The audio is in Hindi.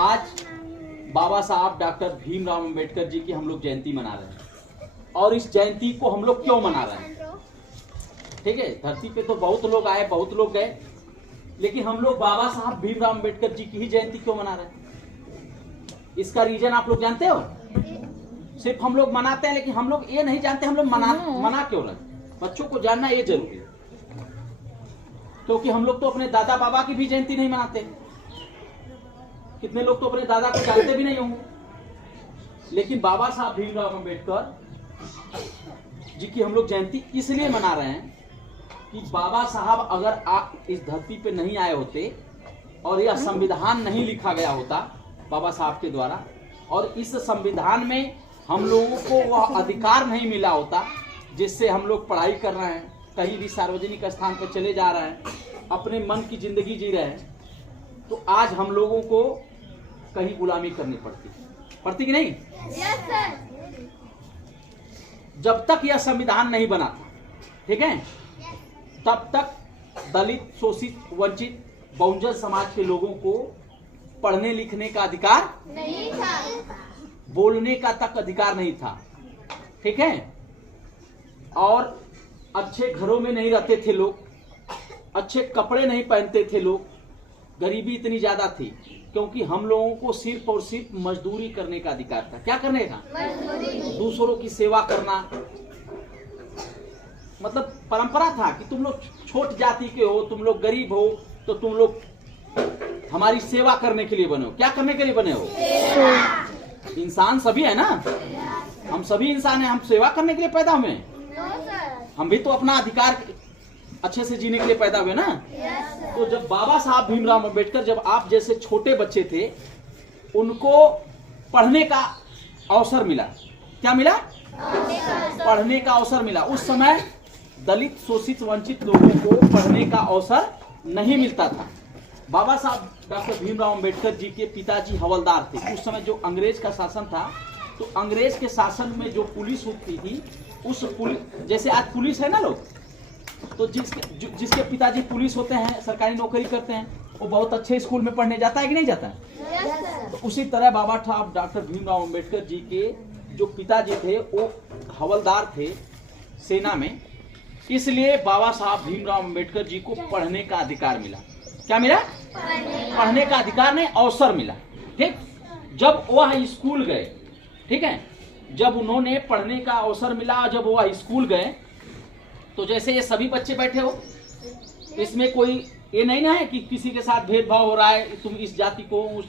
आज बाबा साहब डॉक्टर भीमराव अंबेडकर जी की हम लोग जयंती मना रहे हैं। और इस जयंती को हम लोग क्यों मना रहे हैं? ठीक है, धरती पे तो बहुत लोग आए, बहुत लोग गए, लेकिन हम लोग बाबा साहब भीमराव अंबेडकर जी की ही जयंती क्यों मना रहे हैं? इसका रीजन आप लोग जानते हो? सिर्फ हम लोग मनाते हैं, लेकिन हम लोग ये नहीं जानते हम लोग मना क्यों रहे। बच्चों को जानना ये जरूरी है, क्योंकि हम लोग तो अपने दादा बाबा की भी जयंती नहीं मनाते। कितने लोग तो अपने दादा को जानते भी नहीं होंगे। लेकिन बाबा साहब भीमराव अंबेडकर जी की हम लोग जयंती इसलिए मना रहे हैं कि बाबा साहब अगर आप इस धरती पे नहीं आए होते और यह संविधान नहीं लिखा गया होता बाबा साहब के द्वारा, और इस संविधान में हम लोगों को वह अधिकार नहीं मिला होता जिससे हम लोग पढ़ाई कर रहे हैं, कहीं भी सार्वजनिक स्थान पर चले जा रहे हैं, अपने मन की जिंदगी जी रहे हैं, तो आज हम लोगों को कहीं गुलामी करनी पड़ती कि नहीं? Yes, sir. जब तक यह संविधान नहीं बना था, ठीक है, तब तक दलित, शोषित, वंचित, बहुजन समाज के लोगों को पढ़ने लिखने का अधिकार नहीं था, बोलने का तक अधिकार नहीं था, ठीक है, और अच्छे घरों में नहीं रहते थे लोग, अच्छे कपड़े नहीं पहनते थे लोग, गरीबी इतनी ज्यादा थी क्योंकि हम लोगों को सिर्फ और सिर्फ मजदूरी करने का अधिकार था। क्या करने का? मजदूरी। दूसरों की सेवा करना, मतलब परंपरा था कि तुम लोग छोट जाति के हो, तुम लोग गरीब हो, तो तुम लोग हमारी सेवा करने के लिए बने हो। क्या करने के लिए बने हो? इंसान सभी है ना, हम सभी इंसान हैं, हम सेवा करने के लिए पैदा हुए हैं। No, sir. हम भी तो अपना अधिकार अच्छे से जीने के लिए पैदा हुए ना। Yes, sir. तो जब बाबा साहब भीमराव अंबेडकर, जब आप जैसे छोटे बच्चे थे, उनको पढ़ने का अवसर मिला। क्या मिला? पढ़ने का अवसर मिला। उस समय दलित, शोषित, वंचित लोगों को पढ़ने का अवसर नहीं मिलता था। बाबा साहब डॉक्टर भीमराव अंबेडकर जी के पिताजी हवलदार थे। उस समय जो अंग्रेज का शासन था, तो अंग्रेज के शासन में जो पुलिस होती थी, उस पुलिस, जैसे आज पुलिस है ना लोग, तो जिसके पिताजी पुलिस होते हैं, सरकारी नौकरी करते हैं, वो बहुत अच्छे स्कूल में पढ़ने जाता है कि नहीं जाता है? Yes, sir. तो उसी तरह बाबा साहब डॉक्टर भीमराव अंबेडकर जी के जो पिताजी थे वो हवलदार थे सेना में, इसलिए बाबा साहब भीमराव अंबेडकर जी को पढ़ने का अधिकार मिला। क्या मिला? पढ़ने का अधिकार नहीं, अवसर मिला। ठीक, जब वह स्कूल गए, ठीक है, जब उन्होंने पढ़ने का अवसर मिला, जब वह स्कूल गए, तो जैसे ये सभी बच्चे बैठे हो, इसमें कोई ये नहीं ना है कि किसी के साथ भेदभाव हो रहा है, तुम इस जाति को उस